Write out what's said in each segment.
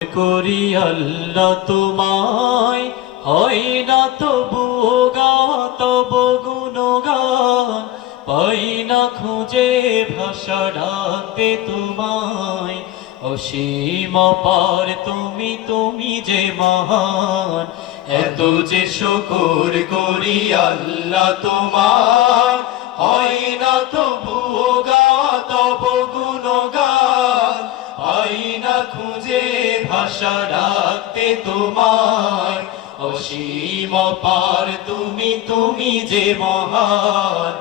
করি আল্লাহ তোমায়, হয় না তবুও গাওয়া তব গুণগান, পাই না খুঁজে ভাষা ডাকতে তোমায়। অসীম অপার তুমি, তুমি যে মহান, এত যে শুকর করি আল্লাহ তোমায়, হয় না তবুও গাওয়া তব গুণগান, পাই না খুঁজে ভাষা ডাকতে তোমায়। অসীম অপার তুমি, তুমি যে মহান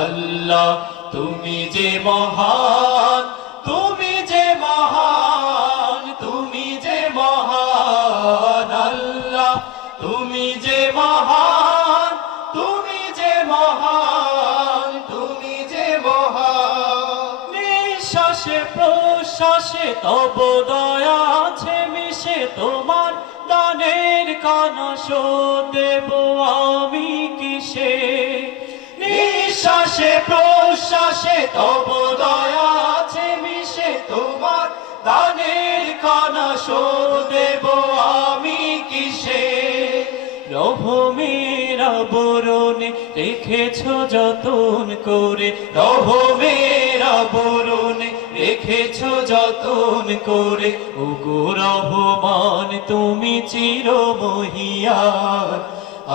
আল্লাহ, তুমি যে মহান, তুমি যে মহান, তুমি যে মহান আল্লাহ, তুমি যে মহান, তুমি যে মহান, তুমি যে মহান। নিঃশ্বাসে প্রশ্বাসে তব দয়া আছে মিশে, তোমার দানের কানা দেব আমি কিসে। নিঃশ্বাসে প্রশ্বাসে তব দয়া আছে মিশে, তোমার দানের কানা দেব আমি কিসে। রহমের আবরণে রেখেছ যতন করে, রহমের আবরণে রেখেছ যতন করে। ওগো রহমান তুমি চিরমহিয়ান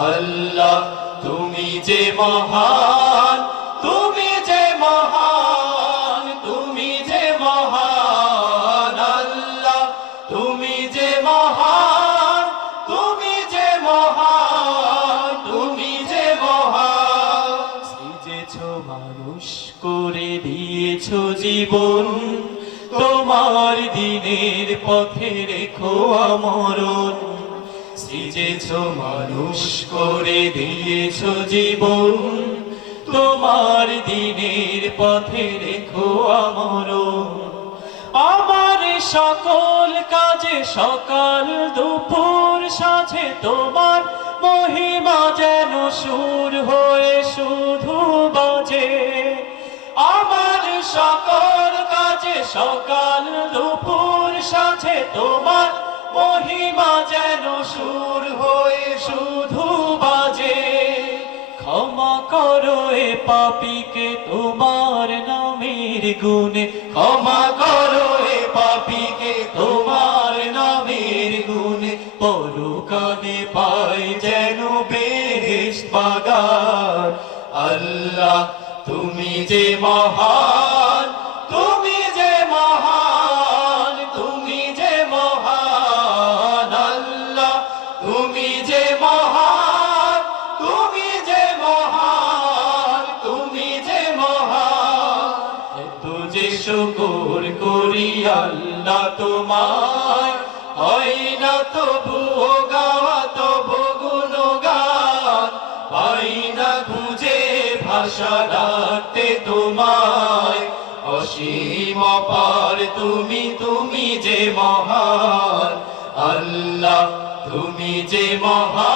আল্লাহ, তুমি যে মহান, তুমি যে মহান, তুমি যে মহান আল্লাহ, তুমি যে মহান, তুমি যে মহান, তুমি যে মহান। সৃজেছ মানুষ করে দিয়েছ জীবন, তোমার দিনের পথে রেখো আমরণ। সৃজেছ মানুষ করে দিয়েছ জীবন, তোমার দিনের পথে রেখো আমরণ। আমার সকল কাজে সকাল দুপুর সাঁঝে তোমার মহিমা যেন সুর হয়ে শুধু বাজে। আমার সকল কাজে সকাল দুপুর সাঁঝে তোমার মহিমা যেন সুর হয়ে শুধু বাজে। ক্ষমা করো এ পাপীকে তোমার নামের গুণে, ক্ষমা করো এ পাপীকে তোমার নামের গুণে। পরকালে পাই যেন বেহেশত বাগান আল্লাহ, তুমি যে মহান, তুমি যে মহান, তুমি যে মহান আল্লাহ, তুমি যে মহান, তুমি যে মহান, তুমি যে মহান। এত যে শুকর করি আল্লাহ তোমায়, হয় না তবুও গাওয়া তব গুণগান, পাই না খুঁজে ভাষা ডাকতে তোমায়। অসীম অপার তুমি, তুমি যে মহান আল্লাহ, তুমি যে মহান।